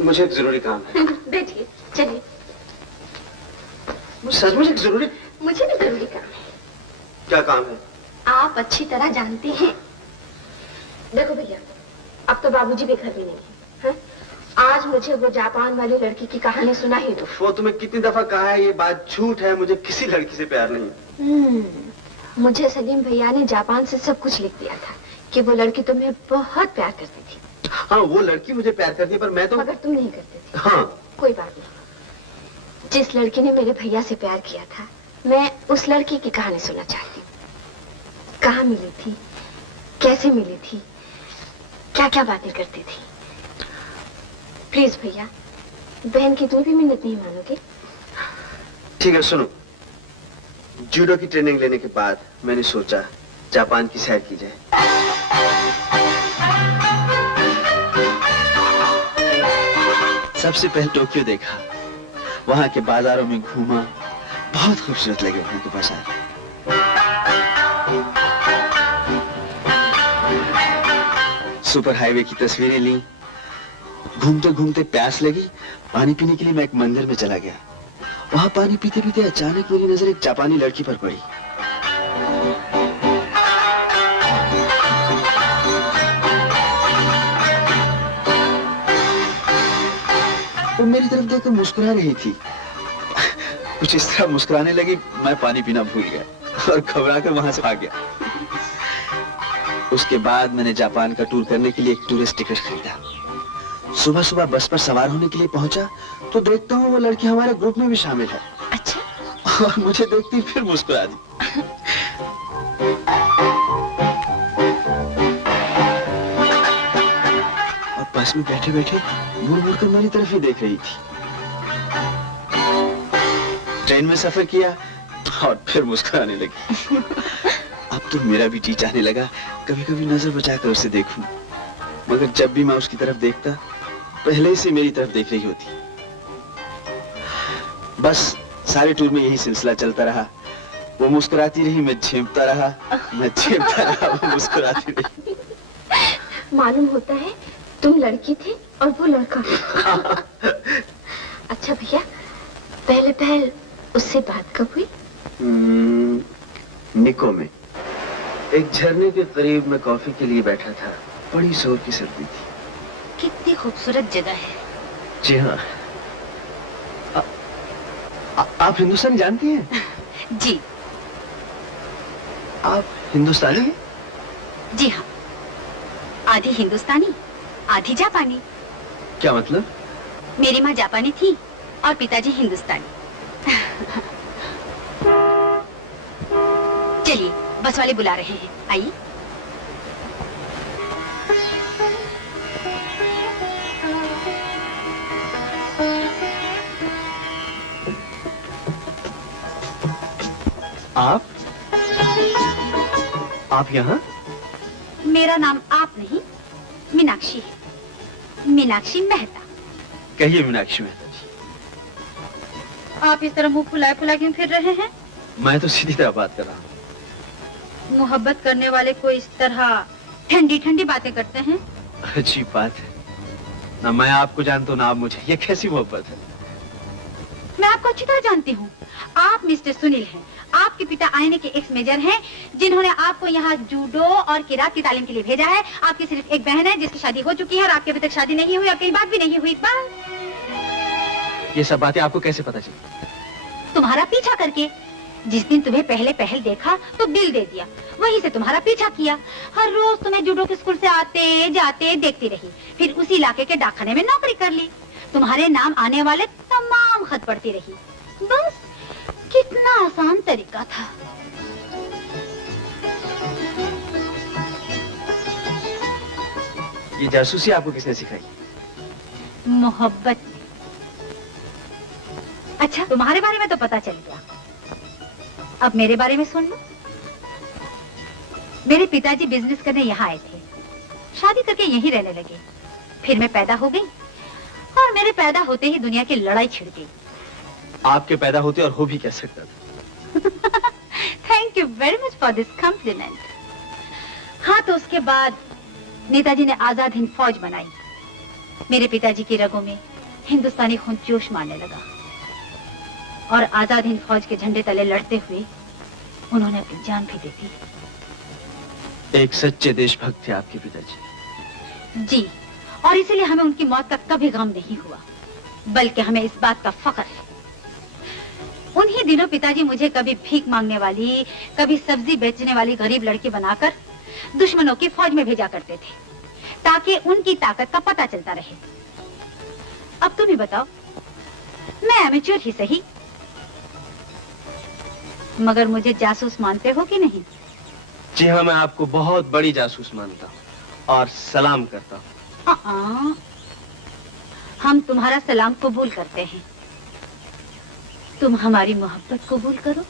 मुझे एक जरूरी काम है। बैठिए, चलिए। सचमुच एक जरूरी? मुझे भी जरूरी काम है। क्या काम है? आप अच्छी तरह जानते हैं। देखो भैया, अब तो बाबूजी भी घर में नहीं है। आज मुझे वो जापान वाली लड़की की कहानी सुना ही दो। वो तुम्हें कितनी दफा कहा है, ये बात झूठ है, मुझे किसी लड़की से प्यार नहीं है। मुझे सलीम भैया ने जापान से सब कुछ लिख दिया था कि वो लड़की तुम्हें बहुत प्यार करती थी। हाँ, वो लड़की मुझे प्यार करती है, पर मैं तो। मगर तुम नहीं करते थे। हाँ। कोई बात नहीं। जिस लड़की ने मेरे भैया से प्यार किया था, मैं उस लड़की की कहानी सुनना चाहती हूँ। कहाँ मिली थी, कैसे मिली थी, क्या क्या बातें करती थी। प्लीज भैया, बहन की तुम भी मिन्नत नहीं मानोगे? ठीक है, सुनो। जूडो की ट्रेनिंग लेने के बाद मैंने सोचा जापान की सैर की जाए। सबसे पहले टोक्यो देखा, वहां के बाजारों में घूमा, बहुत खूबसूरत लगे वहां के बाजार। सुपर हाईवे की तस्वीरें ली। घूमते घूमते प्यास लगी, पानी पीने के लिए मैं एक मंदिर में चला गया। वहां पानी पीते पीते अचानक मेरी नजर एक जापानी लड़की पर पड़ी। वो मेरी तरफ देखकर मुस्कुरा रही थी। कुछ इस तरह मुस्कुराने लगी, मैं पानी पीना भूल गया और घबराकर वहां से भाग गया। उसके बाद मैंने जापान का टूर करने के लिए एक टूरिस्ट टिकट खरीदा। सुबह सुबह बस पर सवार होने के लिए पहुंचा तो देखता हूँ वो लड़की हमारे ग्रुप में भी शामिल है। अच्छा। और मुझे देखती फिर मुस्कुरा दी। और बस में बैठे बैठे मुड़ मुड़ कर मेरी तरफ ही देख रही थी। ट्रेन में सफर किया और फिर मुस्कुराने लगी। अब तो मेरा भी जी चाहने लगा कभी कभी नजर बचाकर उसे देखूं, मगर जब भी मैं उसकी तरफ देखता पहले से मेरी तरफ देख रही होती। बस सारे टूर में यही सिलसिला चलता रहा। वो मुस्कुराती रही, मैं झेपता रहा, मैं झेपता रहा, वो मुस्कुराती रही। मालूम होता है तुम लड़की थे और वो लड़का। अच्छा भैया, पहले पहल उससे बात कब हुई? निको में एक झरने के करीब मैं कॉफी के लिए बैठा था। बड़ी जोर की सर्दी थी। कितनी खूबसूरत जगह है। जी हाँ। आप हिंदुस्तान जानती हैं? जी। आप हिंदुस्तानी हैं? जी हाँ, आधी हिंदुस्तानी आधी जापानी। क्या मतलब? मेरी माँ जापानी थी और पिताजी हिंदुस्तानी। चलिए, बस वाले बुला रहे हैं, आइए। आप यहाँ? मेरा नाम आप नहीं, मीनाक्षी है। मीनाक्षी मेहता। कहिए मीनाक्षी मेहता जी। आप इस तरह मुंह फुलाए फुला क्यों फिर रहे हैं? मैं तो सीधी तरह बात कर रहा हूँ। मोहब्बत करने वाले को इस तरह ठंडी ठंडी बातें करते हैं? अजीब बात है, ना मैं आपको जानता हूँ ना आप मुझे। ये कैसी मोहब्बत है? मैं आपको अच्छी तरह जानती हूँ। आप मिस्टर सुनील हैं। आपके पिता आईने के एक्स मेजर हैं, जिन्होंने आपको यहाँ जूडो और किरात की तालीम के लिए भेजा है। आपकी सिर्फ एक बहन है जिसकी शादी हो चुकी है और आपकी अभी तक शादी नहीं हुई और कई बात भी नहीं हुई। बस। ये सब बातें आपको कैसे पता चली? तुम्हारा पीछा करके। जिस दिन तुम्हें पहले पहल देखा तो दिल दे दिया, वहीं से तुम्हारा पीछा किया। हर रोज तुम्हें जूडो के स्कूल से आते जाते देखती रही, फिर उसी इलाके के डाकखाने में नौकरी कर ली। तुम्हारे नाम आने वाले तमाम खत पढ़ती रही। बस, कितना आसान तरीका था। ये जासूसी आपको किसने सिखाई? मोहब्बत। अच्छा, तुम्हारे बारे में तो पता चल गया, अब मेरे बारे में सुन लो। मेरे पिताजी बिजनेस करने यहाँ आए थे, शादी करके यहीं रहने लगे। फिर मैं पैदा हो गई और मेरे पैदा होते ही दुनिया की लड़ाई छिड़ गई। आपके पैदा होते और हो भी क्या सकता था। Thank you very much for this complement. हाँ, तो उसके बाद नेताजी ने आजाद हिंद फौज बनाई मेरे पिताजी की रगों में हिंदुस्तानी खून जोश मारने लगा और आजाद हिंद फौज के झंडे तले लड़ते हुए उन्होंने अपनी जान भी दे दी। एक सच्चे देशभक्त थे आपके पिताजी। जी, और इसीलिए हमें उनकी मौत का कभी गम नहीं हुआ, बल्कि हमें इस बात का फख्र है। उन्हीं दिनों पिताजी मुझे कभी भीख मांगने वाली, कभी सब्जी बेचने वाली गरीब लड़की बनाकर दुश्मनों की फौज में भेजा करते थे, ताकि उनकी ताकत का पता चलता रहे। अब तुम ही बताओ, मैं अमेच्योर ही सही, मगर मुझे जासूस मानते हो कि नहीं? जी हाँ, मैं आपको बहुत बड़ी जासूस मानता हूँ और सलाम करता हूँ। हम तुम्हारा सलाम कबूल करते हैं, तुम हमारी मोहब्बत कबूल करो।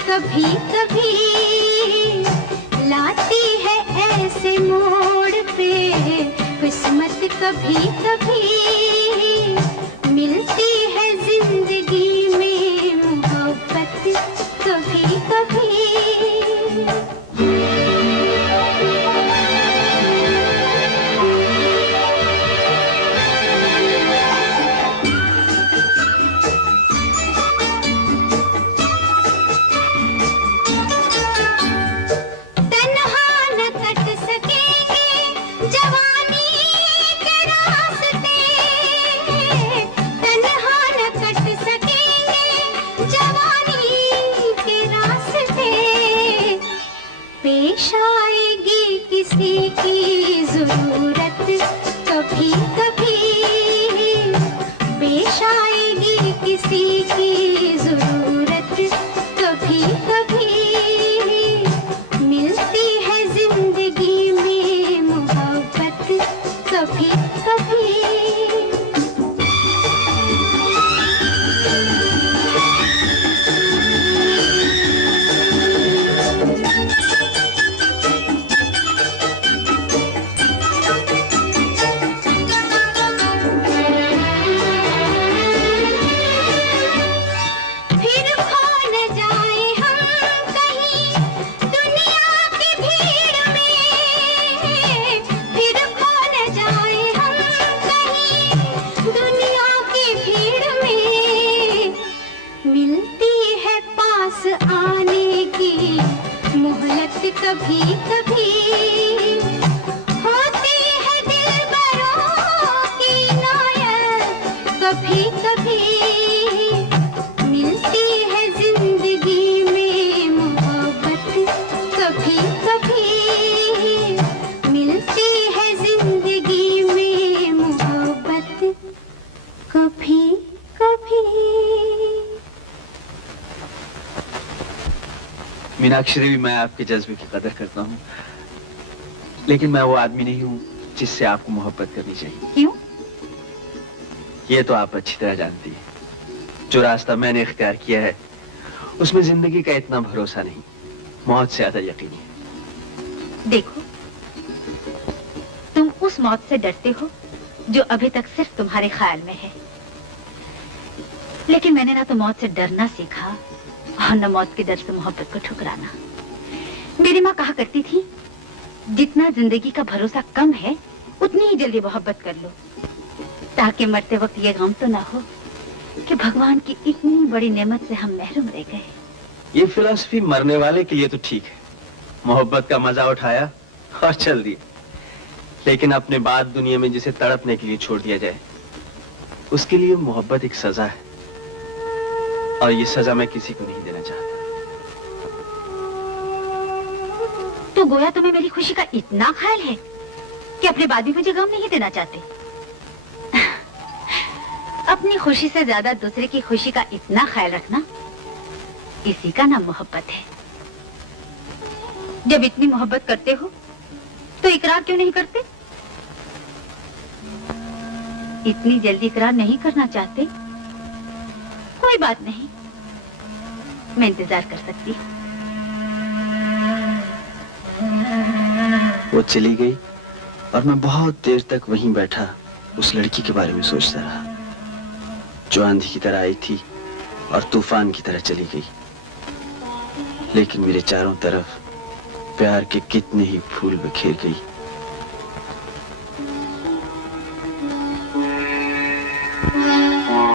कभी कभी लाती है ऐसे मोड़ पे किस्मत, कभी कभी मिलती है जिंदगी में मोहब्बत, कभी कभी। पेश आएगी किसी की जरूरत, कभी कभी पेश आएगी किसी की जरूरत, कभी कभी मिलती है जिंदगी में मोहब्बत, कभी कभी। आने की मोहलत कभी कभी होती है दिलबरों की नायत, कभी कभी मिलती है जिंदगी में मोहब्बत, कभी कभी मिलती है जिंदगी में मोहब्बत, कभी कभी। मीनाक्षी देवी, मैं आपके जज्बे की कदर करता हूँ, लेकिन मैं वो आदमी नहीं हूँ जिससे आपको मोहब्बत करनी चाहिए। क्यों? ये तो आप अच्छी तरह जानती हैं। जो रास्ता मैंने इख्तियार किया है उसमें जिंदगी का इतना भरोसा नहीं, मौत से ज्यादा यकीन है। देखो, तुम उस मौत से डरते हो जो अभी तक सिर्फ तुम्हारे ख्याल में है, लेकिन मैंने ना तो मौत से डरना सीखा और न मौत के डर से मोहब्बत को ठुकराना। मेरी माँ कहा करती थी, जितना जिंदगी का भरोसा कम है उतनी ही जल्दी मोहब्बत कर लो, ताकि मरते वक्त ये गम तो ना हो कि भगवान की इतनी बड़ी नेमत से हम महरूम रह गए। ये फिलॉसफी मरने वाले के लिए तो ठीक है, मोहब्बत का मजा उठाया और चल दिया, लेकिन अपने बाद दुनिया में जिसे तड़पने के लिए छोड़ दिया जाए, उसके लिए मोहब्बत एक सजा है, और ये सजा मैं किसी को नहीं देना चाहता। तो गोया तुम्हें मेरी खुशी का इतना ख्याल है कि अपने बाद भी मुझे गम नहीं देना चाहते। अपनी खुशी से ज्यादा दूसरे की खुशी का इतना ख्याल रखना, इसी का नाम मोहब्बत है। जब इतनी मोहब्बत करते हो तो इकरार क्यों नहीं करते? इतनी जल्दी इकरार नहीं करना चाहते? कोई बात नहीं, मैं इंतजार कर सकती हूँ। वो चली गई और मैं बहुत देर तक वहीं बैठा उस लड़की के बारे में सोचता रहा, जो आंधी की तरह आई थी और तूफान की तरह चली गई। लेकिन मेरे चारों तरफ प्यार के कितने ही फूल बिखेर गई।